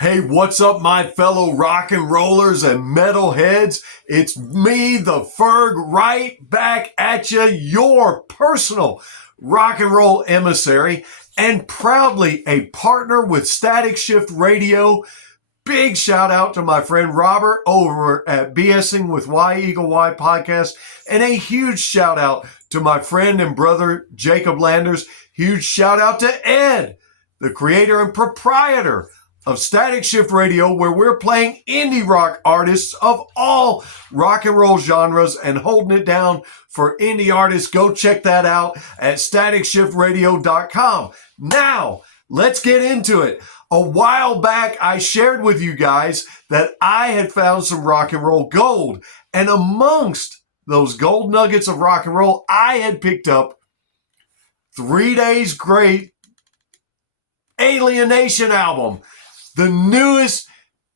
Hey, what's up, my fellow rock and rollers and metal heads? It's me, the Ferg, right back at you, your personal rock and roll emissary, and proudly a partner with Static Shift Radio. Big shout out to my friend Robert over at ingWithY-Eagle-Y podcast, and a huge shout out to my friend and brother Jacob Landers. Huge shout out to Ed, the creator and proprietor of Static Shift Radio, where we're playing indie rock artists of all rock and roll genres and holding it down for indie artists. Go check that out at staticshiftradio.com. Now, let's get into it. A while back, I shared with you guys that I had found some rock and roll gold. And amongst those gold nuggets of rock and roll, I had picked up 3 Days Great Alienation album. The newest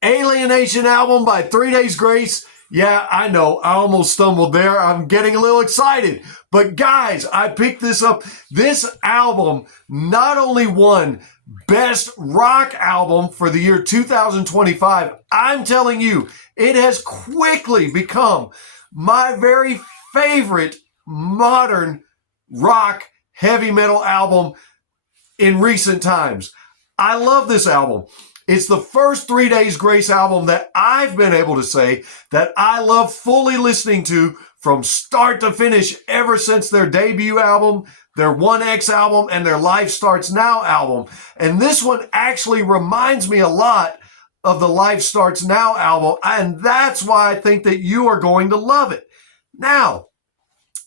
Alienation album by 3 Days Grace. Yeah, I know, I almost stumbled there. I'm getting a little excited. But guys, I picked this up. This album not only won Best Rock Album for the year 2025, I'm telling you, it has quickly become my very favorite modern rock heavy metal album in recent times. I love this album. It's the first 3 Days Grace album that I've been able to say that I love fully listening to from start to finish ever since their debut album, their 1X album, and their Life Starts Now album. And this one actually reminds me a lot of the Life Starts Now album, and that's why I think that you are going to love it. Now,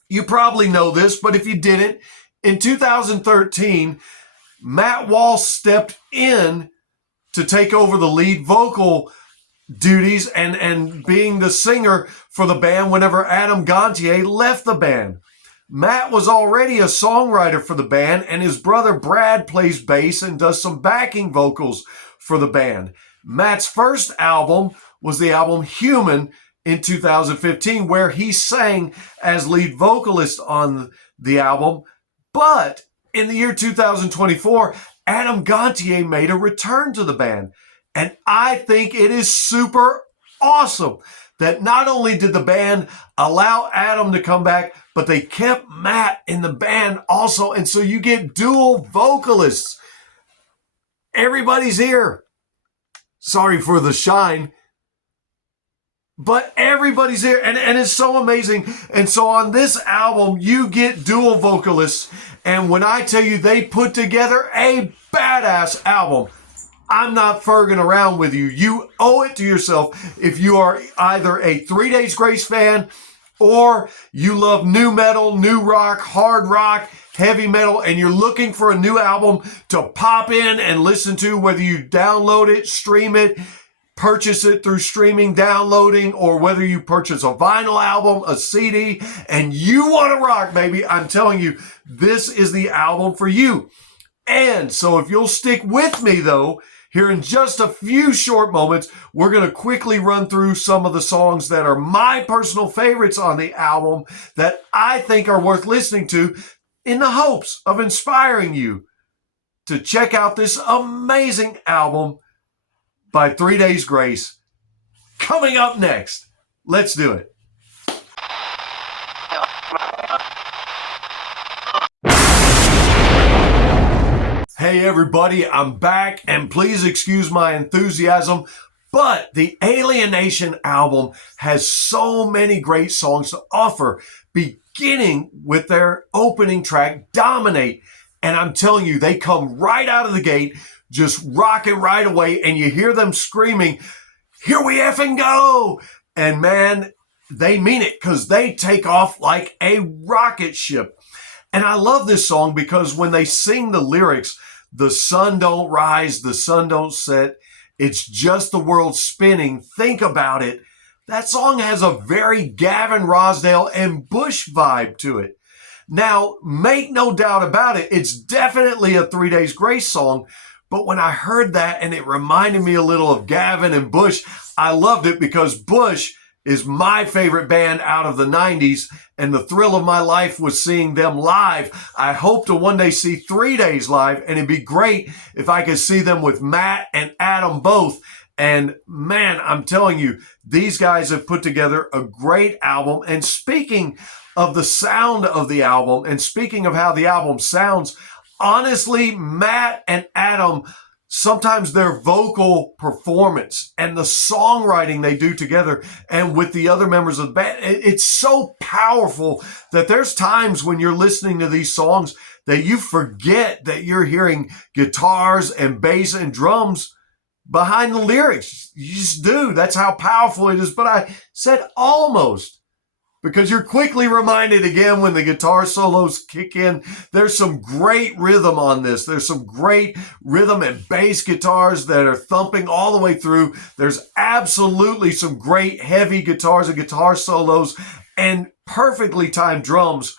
you probably know this, but if you didn't, in 2013, Matt Walsh stepped in to take over the lead vocal duties and being the singer for the band whenever Adam Gontier left the band. Matt was already a songwriter for the band, and his brother Brad plays bass and does some backing vocals for the band. Matt's first album was the album Human in 2015, where he sang as lead vocalist on the album. But in the year 2024, Adam Gontier made a return to the band. And I think it is super awesome that not only did the band allow Adam to come back, but they kept Matt in the band also. And so you get dual vocalists. Everybody's here. Sorry for the shine. But everybody's here, and it's so amazing. And so on this album, you get dual vocalists. And when I tell you they put together a badass album, I'm not ferging around with you. You owe it to yourself if you are either a 3 Days Grace fan or you love new metal, new rock, hard rock, heavy metal, and you're looking for a new album to pop in and listen to, whether you download it, stream it, purchase it through streaming, downloading, or whether you purchase a vinyl album, a CD, and you want to rock, baby, I'm telling you, this is the album for you. And so if you'll stick with me, though, here in just a few short moments, we're going to quickly run through some of the songs that are my personal favorites on the album that I think are worth listening to, in the hopes of inspiring you to check out this amazing album by 3 Days Grace. Coming up next. Let's do it. Hey everybody, I'm back, and please excuse my enthusiasm, but the Alienation album has so many great songs to offer, beginning with their opening track, Dominate. And I'm telling you, they come right out of the gate, just rocking right away, and you hear them screaming, "Here we effing go!" And man, they mean it, because they take off like a rocket ship. And I love this song because when they sing the lyrics, the sun don't rise, the sun don't set, it's just the world spinning, think about it. That song has a very Gavin Rossdale and Bush vibe to it. Now, make no doubt about it, it's definitely a 3 Days Grace song, but when I heard that and it reminded me a little of Gavin and Bush, I loved it because Bush is my favorite band out of the 90s, and the thrill of my life was seeing them live. I hope to one day see 3 Days live, and it'd be great if I could see them with Matt and Adam both. And man, I'm telling you, these guys have put together a great album. And speaking of the sound of the album, and speaking of how the album sounds, honestly, Matt and Adam, sometimes their vocal performance and the songwriting they do together and with the other members of the band, it's so powerful that there's times when you're listening to these songs that you forget that you're hearing guitars and bass and drums behind the lyrics. You just do. That's how powerful it is. But I said almost, because you're quickly reminded again when the guitar solos kick in. There's some great rhythm on this. There's some great rhythm and bass guitars that are thumping all the way through. There's absolutely some great heavy guitars and guitar solos and perfectly timed drums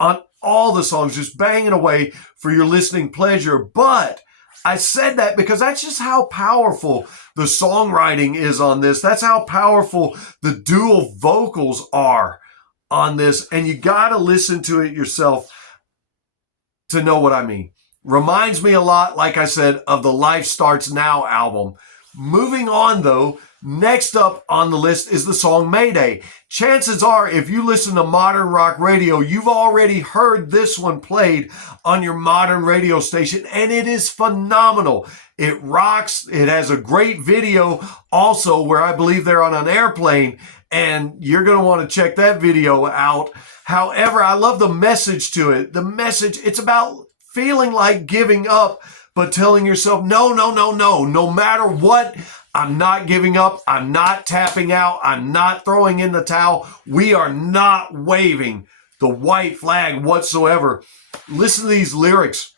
on all the songs, just banging away for your listening pleasure. But I said that because that's just how powerful the songwriting is on this. That's how powerful the dual vocals are on this. And you got to listen to it yourself to know what I mean. Reminds me a lot, like I said, of the Life Starts Now album. Moving on, though, next up on the list is the song Mayday. Chances are, if you listen to modern rock radio, you've already heard this one played on your modern radio station, and it is phenomenal. It rocks. It has a great video also where I believe they're on an airplane, and you're going to want to check that video out. However, I love the message to it. The message, it's about feeling like giving up, but telling yourself, no, no, no, no. No matter what, I'm not giving up. I'm not tapping out. I'm not throwing in the towel. We are not waving the white flag whatsoever. Listen to these lyrics.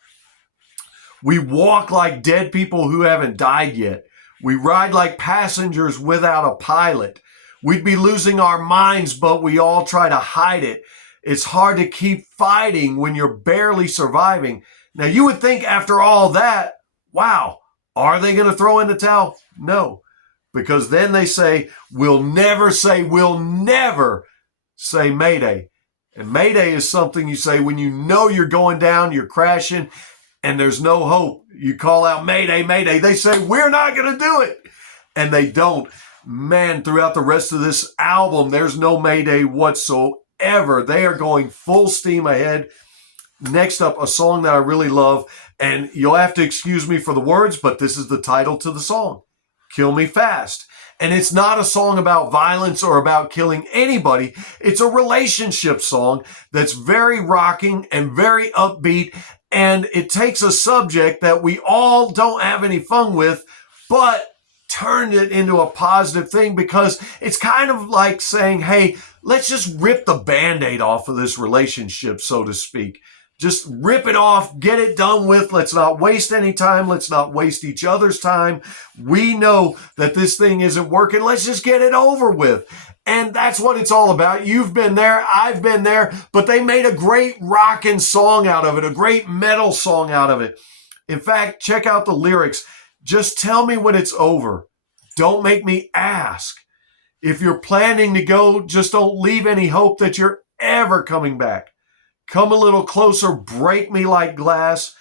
We walk like dead people who haven't died yet. We ride like passengers without a pilot. We'd be losing our minds, but we all try to hide it. It's hard to keep fighting when you're barely surviving. Now, you would think after all that, wow, are they going to throw in the towel? No, because then they say, we'll never say Mayday. And Mayday is something you say when you know you're going down, you're crashing, and there's no hope. You call out Mayday, Mayday. They say, we're not going to do it. And they don't. Man, throughout the rest of this album, there's no Mayday whatsoever. They are going full steam ahead. Next up, a song that I really love, and you'll have to excuse me for the words, but this is the title to the song, Kill Me Fast. And it's not a song about violence or about killing anybody. It's a relationship song that's very rocking and very upbeat, and it takes a subject that we all don't have any fun with, but turned it into a positive thing, because it's kind of like saying, hey, let's just rip the Band-Aid off of this relationship, so to speak. Just rip it off, get it done with. Let's not waste any time. Let's not waste each other's time. We know that this thing isn't working. Let's just get it over with. And that's what it's all about. You've been there. I've been there. But they made a great rockin' song out of it, a great metal song out of it. In fact, check out the lyrics. Just tell me when it's over. Don't make me ask. If you're planning to go, just don't leave any hope that you're ever coming back. Come a little closer, break me like glass.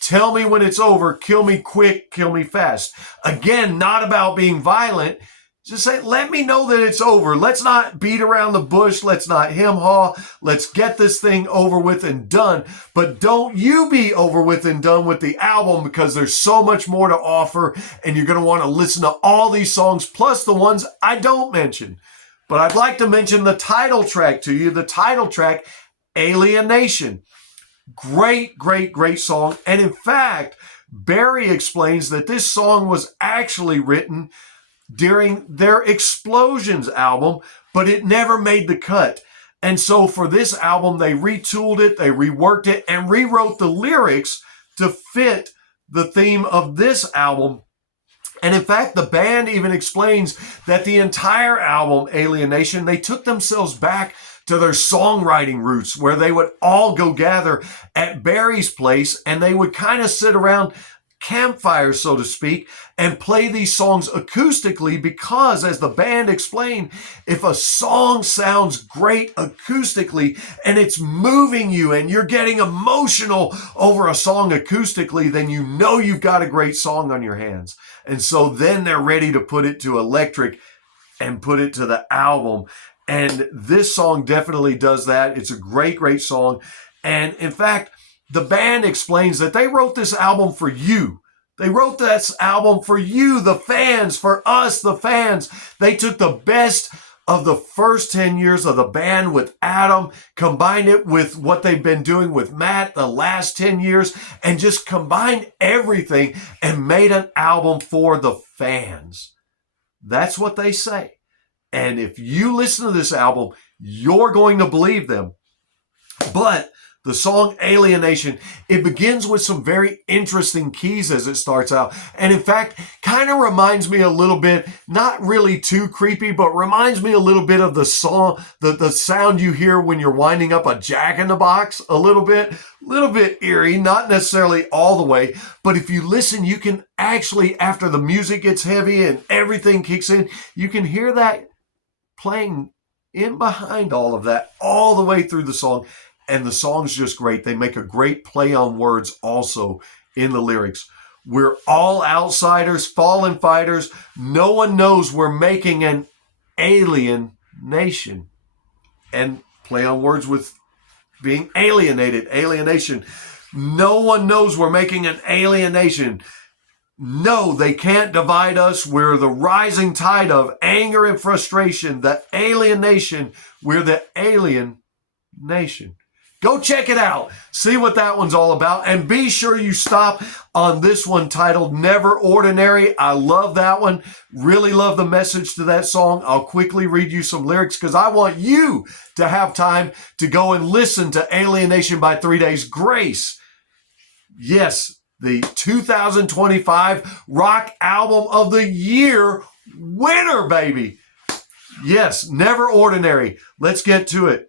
Tell me when it's over, kill me quick, kill me fast. Again, not about being violent. Just say, let me know that it's over. Let's not beat around the bush. Let's not hem-haw. Let's get this thing over with and done. But don't you be over with and done with the album, because there's so much more to offer, and you're going to want to listen to all these songs, plus the ones I don't mention. But I'd like to mention the title track to you. The title track, Alienation. Great, great, great song. And in fact, Barry explains that this song was actually written during their Explosions album, but it never made the cut. And so for this album, they retooled it, they reworked it, and rewrote the lyrics to fit the theme of this album. And in fact, the band even explains that the entire album, Alienation, they took themselves back to their songwriting roots, where they would all go gather at Barry's place, and they would kind of sit around campfire, so to speak, and play these songs acoustically because, as the band explained, if a song sounds great acoustically and it's moving you and you're getting emotional over a song acoustically, then you know you've got a great song on your hands. And so then they're ready to put it to electric and put it to the album. And this song definitely does that. It's a great, great song. And in fact, the band explains that they wrote this album for you. They wrote this album for you, the fans, for us, the fans. They took the best of the first 10 years of the band with Adam, combined it with what they've been doing with Matt the last 10 years, and just combined everything and made an album for the fans. That's what they say. And if you listen to this album, you're going to believe them. But the song Alienation, it begins with some very interesting keys as it starts out. And in fact, kind of reminds me a little bit, not really too creepy, but reminds me a little bit of the song, the sound you hear when you're winding up a Jack-in-the-Box, a little bit eerie, not necessarily all the way. But if you listen, you can actually, after the music gets heavy and everything kicks in, you can hear that playing in behind all of that all the way through the song. And the song's just great. They make a great play on words also in the lyrics. We're all outsiders, fallen fighters. No one knows we're making an alien nation. And play on words with being alienated, alienation. No one knows we're making an alien nation. No, they can't divide us. We're the rising tide of anger and frustration. The alienation. We're the alien nation. Go check it out. See what that one's all about. And be sure you stop on this one titled Never Ordinary. I love that one. Really love the message to that song. I'll quickly read you some lyrics because I want you to have time to go and listen to Alienation by 3 Days Grace. Yes, the 2025 Rock Album of the Year winner, baby. Yes, Never Ordinary. Let's get to it.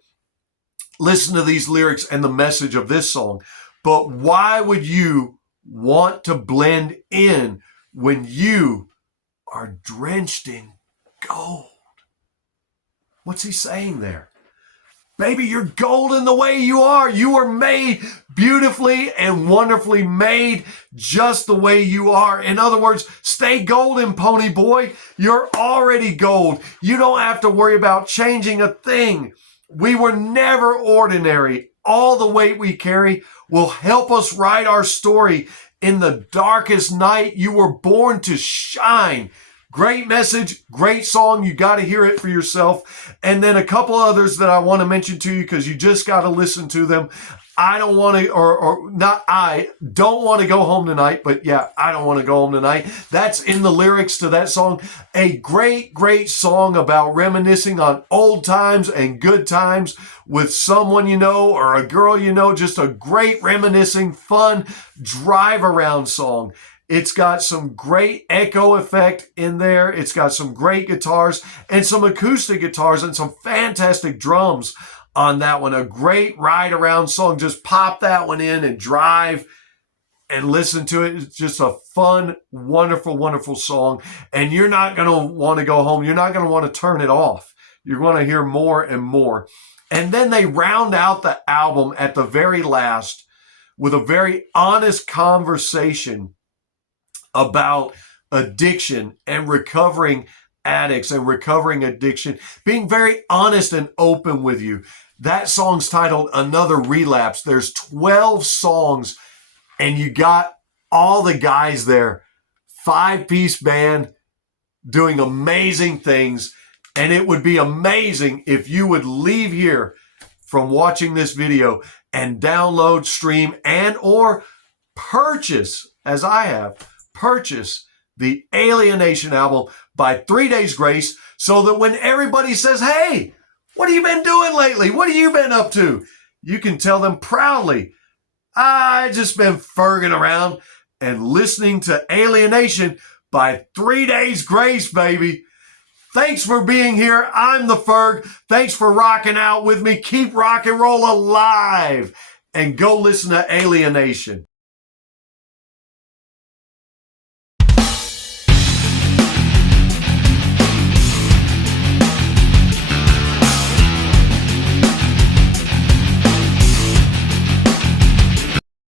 Listen to these lyrics and the message of this song. But why would you want to blend in when you are drenched in gold? What's he saying there? Baby, you're golden the way you are. You were made beautifully and wonderfully made just the way you are. In other words, stay golden, pony boy. You're already gold. You don't have to worry about changing a thing. We were never ordinary. All the weight we carry will help us write our story. In the darkest night, you were born to shine. Great message, great song. You got to hear it for yourself. And then a couple others that I want to mention to you because you just got to listen to them. I don't want to, I don't want to go home tonight, but yeah, I don't want to go home tonight. That's in the lyrics to that song. A great, great song about reminiscing on old times and good times with someone you know or a girl you know. Just a great reminiscing, fun drive around song. It's got some great echo effect in there. It's got some great guitars and some acoustic guitars and some fantastic drums on that one. A great ride around song. Just pop that one in and drive and listen to it. It's just a fun, wonderful, wonderful song. And you're not going to want to go home. You're not going to want to turn it off. You're going to hear more and more. And then they round out the album at the very last with a very honest conversation about addiction and recovering addicts and recovering addiction, being very honest and open with you. That song's titled Another Relapse. There's 12 songs and you got all the guys there, 5-piece band doing amazing things. And it would be amazing if you would leave here from watching this video and download, stream, and or purchase, as I have, purchase the Alienation album by 3 Days Grace so that when everybody says, hey, what have you been doing lately? What have you been up to? You can tell them proudly, I just been ferging around and listening to Alienation by 3 Days Grace, baby. Thanks for being here. I'm the Ferg. Thanks for rocking out with me. Keep rock and roll alive and go listen to Alienation.